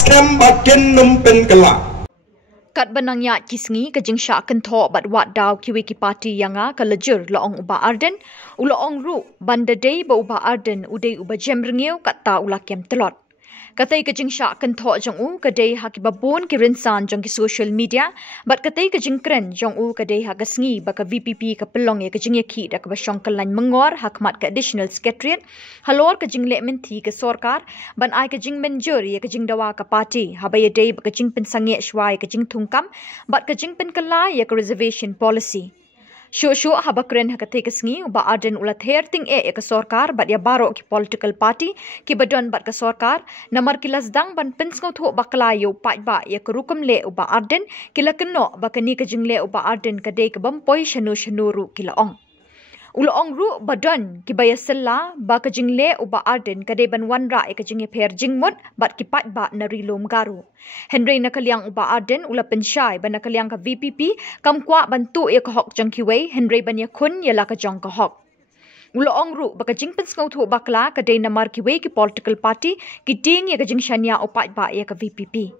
scam bakin numpen kelak. Kat benangnya kisngi kejing syak kentho bat wat daw kiwi ki parti yanga ka lejur laong uba arden ulaong ru banda day ba uba arden udai uba jem rengiu kat ta ulakem telot. Katai kejing syak kentho jong u kadai haki babon ki rinsan jong ki social media bat katai kejing kren jong u kadai ha gasngi ba ka VPP ka pelong ye kejing ye ki da ka basyong kelan mengor hakmat ka additional secretariat halor kejing lek menti ka sorkar ban ai kejing menjur ye kejing dawa ka parti habaya day ba kejing pensange shwai kejing thungkam bat kejing penkala ye ka reservation policy. Syuk haba keren hakate kesngi uba arden ulat her ting e ka sorkar bat ya baro ki political party ki badon bat ka sorkar namar kilas dang ban pensngo tho bakla yo pat ba ya kerukum le uba arden kila keno bakani ka jingle uba arden kade ka bampoi shanu ru kila ong ulaong ru badon ki bayasella ba ka jingle uba arden kade ban wanra e ka jinge pher jingmut bat ki pat ba na rilom garu Henry nakaliang uba arden ula pensyai ban nakaliang ka VPP kamkwa bantu ya ka hok jang kiwei Henry ban ya kun ya la ka jong ka hok ulaong ru ba ka jing pensngau tho bakla ka de namar kiwei ki political party ki ting ya ka jing shania upat ba ya ka VPP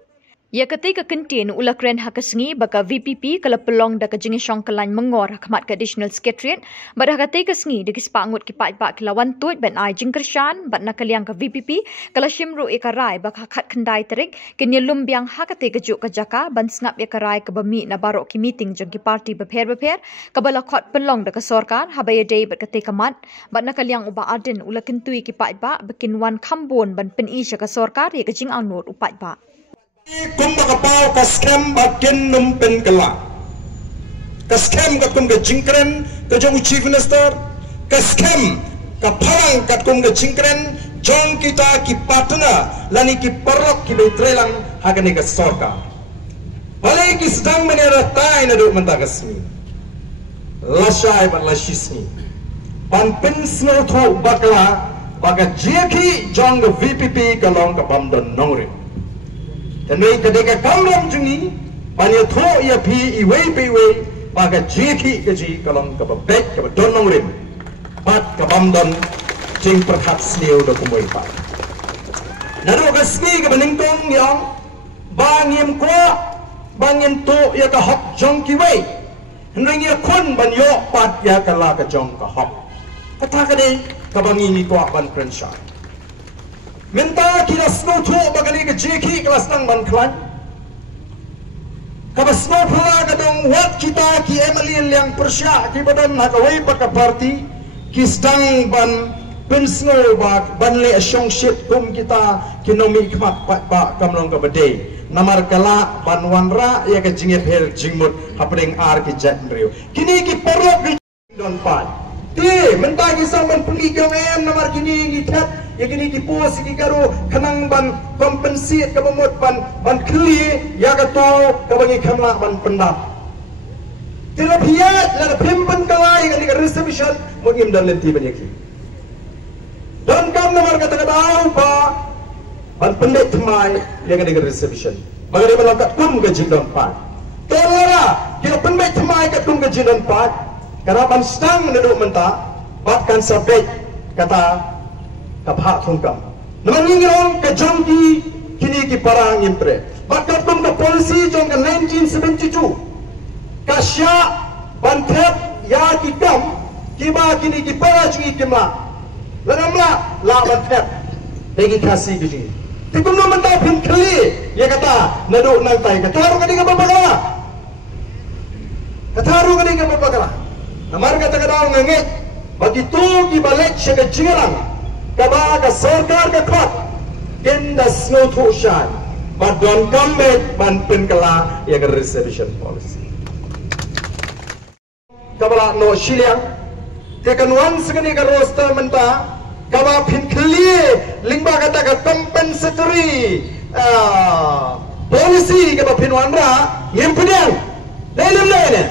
ya katai ka kentin ula kren hakasngi baka VPP kala pelong da ka jingi syong kelan mengor hakmat ka additional secretariat bada katai ka sngi de kispangut ki pat ba kilawan tut ban ai jing kershan bat nakaliang ka VPP kala shimru ikarai baka khat kendai terik kenya lumbiang hakatai ka juk ka jaka ban snap ya karai ka bami na barok ki meeting jong ki party beper ka bala khot pelong da ka sorkar habaya day bat katai ka mat bat nakaliang uba arden ula kentui ki pat ba bekin wan khambon ban pen isha ka sorkar ya ka jing anur upat ba Kumba kapau ka scam bakin numpen kelak. Ka scam kat kum ke jingkren ke jong chief minister. Ka scam ka parang kat kum ke jingkren jong kita ki partner lani ki perok ki betrelang hakani ka sorka. Balai ki sedang menera tai na duk mentakasmi. Lasai ban lasismi. Ban pensno tho bakla baka jeki jong VPP kalong ka bamdon nongre. Dan ketika kamram jungi, banyak tho ia pi iwei baga jeki keji kalong kababek kabadon rim, pat kabamdon jing perhat sniu do kumoi pa. Nado kasni kabaningtong yang bangim kwa bangim to ia ka hok jong kiwei, hendring ia kun banyo pat ia kala ka jong ka hok. Kata kade kabangini kwa ban prensha. Minta kita snow tu bagani ke jeki kelas nang ban klan. Kaba snow pula kadang wat kita ki Emily yang persya ki badan hakawai paka party ki stang ban pen snow ban le asyong shit kum kita kinomi kmat pa kamlong ka bade. Namar kala ban wanra ya ke jinge hel jingmut hapring ar ki jatrio. Kini ki perok ki don pat. Ti minta ki sang ban pergi ke namar kini ngitat ya kini dipos ki karo kanang ban kompensate ka bamot ban kli ya ka to ka bangi khamla ban pendap terapiat la pimpan kalai ka reservation mo im dan lenti ban yaki dan kam namar kata kata pa ban pendek thmai ya ka reservation bagari melangkat kum ka jindon pat telara kira pendek thmai ka kum ka jindon pat karaban stang neduk menta batkan sabek kata kapha thungkam naman ngirong ka jongki kini ki parang impre bakat tum ka policy jong ka 1972 kasya bantep ya ki kam kiba kini ki para jungi kimla lanamla la bantep bagi kasih giji tikum no menta pin kli ya kata nadu nang tai kataru kadi ka babakala namar kata kata nganget bagi tu ki balik syaka jingalang kaba ka sarkar ka khot kenda snow tho shan badon kambet ban penkala ya ka reservation policy kabala no shiliang tekan wan segani ka roster menta kaba pin clear lingba kata ka compensatory policy kaba pin wanra ngempediang dalam lain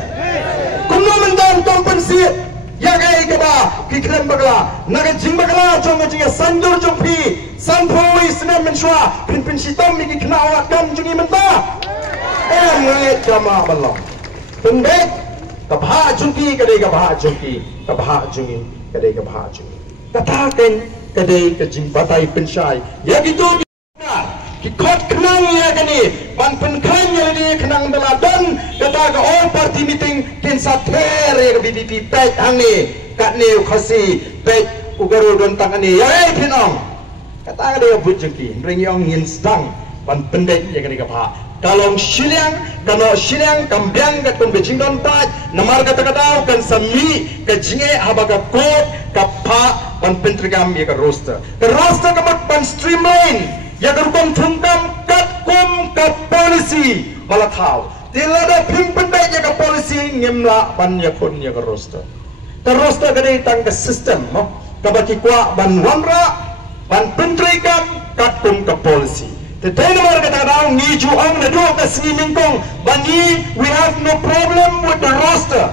kumno mendan compensate ya gai kaba kikrem bagla naga jing bagla jong jing sandur jong pi sanpoi snem menshwa pin sitom mi kna awat kam jungi menta ngai jama balong pendek kabha jungi kadai kabha jungi kadai kabha jungi katakan kadai ke jing batai pensyai ya gitu ki khot khna kamlong ya kini ban penkan ya di kenang daladan kata ke all party meeting kin sather ya BBP pek angni kat ni khasi pek ugaru don tang ani ya pinong kata dia bujengki ring yong ngin stang ban pendek ya kini kapha kalau silang kambiang kat tum kecing don pat namar kata kan sami kejinge habaga kot kapha ban pentrigam ya ke roster kamat ban streamline ya gerukam tungkam kat kum kat polisi malathau tilada pim pendek ya ke polisi ngimla ban ya kun ya ke roster terroster kene tang ke sistem kabaki kwa ban wanra ban pentrigam kat kum ke polisi. Today namar kata daw ni juang na do ka siningkong bangi we have no problem with the roster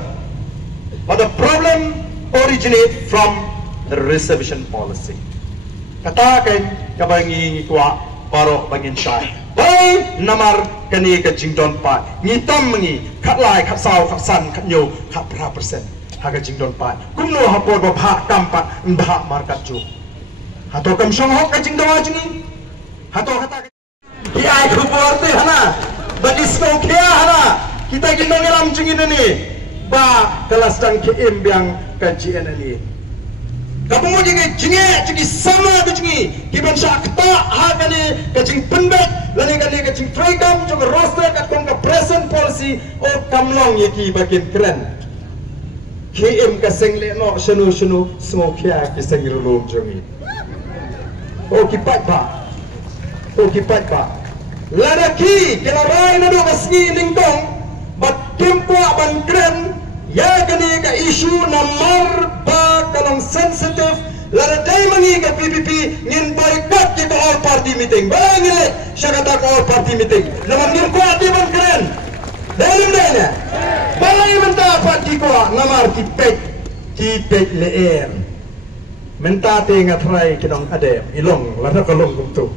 but the problem originate from the reservation policy kata kan kabangi kwa paro bangin sai bai namar kani ka jingdon pa ni tam ngi khat lai khat sau khat san khat nyo khat pra percent ha ka jingdon pa kumno ha por ba pha kam pa ndha mar kat ju ha to kam song hok ka jingdon wa jingi ha to kata dia aku borte hana badis no kya hana kita ginong ram jingin ni ba kelas tang ke embyang ka jn ni kamu jingi sama ke jingi kiban syakta ha kani ka jing pendek lani kani ka jing traikam jong roster ka tong ka present policy o kamlong yaki bakin keren km ka sengle no shenu smo kya ki sengir lom jongi o kipat ba ladaki kena rai na do kasngi lingkong bat kempua ban kren ya kani ka isu namar ba kalong sensitive ladai mangi ka PPP ngin boycott kita all party meeting bangile syakata all party meeting namar ngin kuat di ban kren dalam dana balai menta party ko namar tipek leer menta te ngatrai kinong ade ilong lada kalong kumtu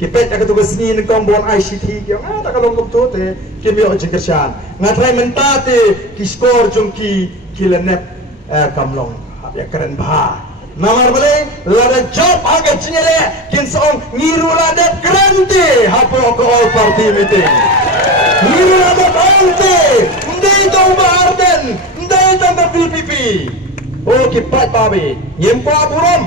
kipet aku tugas ni nengkong bon ICT kyo ngata kalong kumtu te kimyo jingkersan ngatrai mentate ki skor jungki kilenep kamlong ya keren bah namar bale lada job aga jingere kin song ngiru lada kerente hapo ko all party meeting ngiru lada ante ndai tong barden ndai tong PPP o kipet babe nyempa burom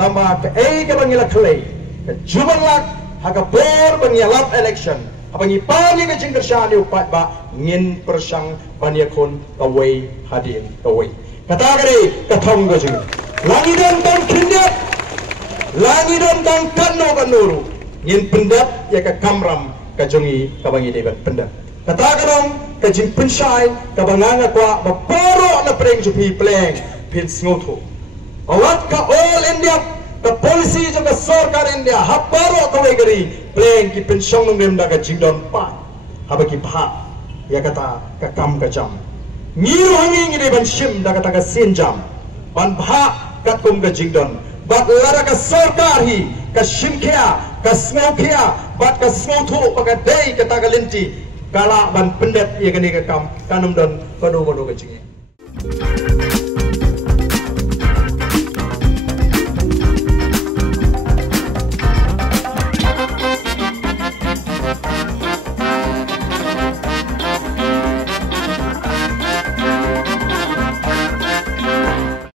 tambah ke ke bangila klei ke jubalak haga bor bangyalap election abangi pani ka jingkershan upat ba ngin persang banyakon kawai hadir kawai kata kare kathong ga jing langi dan tang kindiap langi dan tang kanno kanuru ngin pendap ya ka kamram ka jongi kabangi debat pendap kata karong ka jing pensai ka banganga kwa ba poro na preng jupi pleng pin sngoto awat ka all india the policy of the Sarkar India haparo kawai gari pleng ki pensiong nungem daga jingdon pa habaki pha ya kata ka kam ka jam ngiru hangi ngire ban shim daga taga sin jam ban pha ka kum ka jingdon bat lara ka Sarkar hi ka shim kya ka smau kya bat ka smau thu ka dei ka taga linti kala ban pendet ya gani ka kam kanum don kodo ka jingi